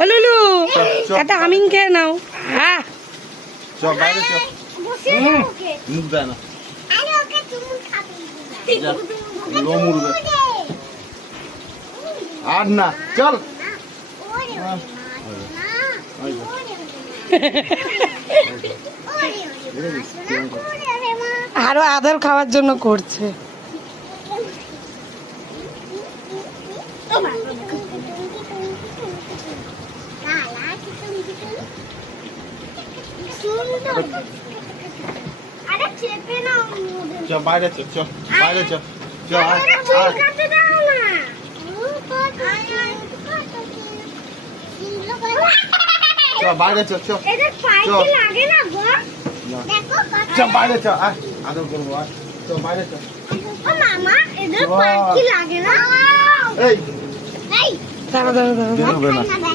ও লুলু একটা আমিন খেয়ে নাও। হ্যাঁ চল বাইরে চল। মুখ দেয় না লোম উড়বে আর না চল। আরো আদর খাওয়ার জন্য করছে। চল বাইরে চল চল বাইরে চল চল চল বাইরে চল চল চল বাইরে চল আদর করবো চল বাইরে চল। দাঁড়া দাঁড়া দাঁড়া এই দাঁড়া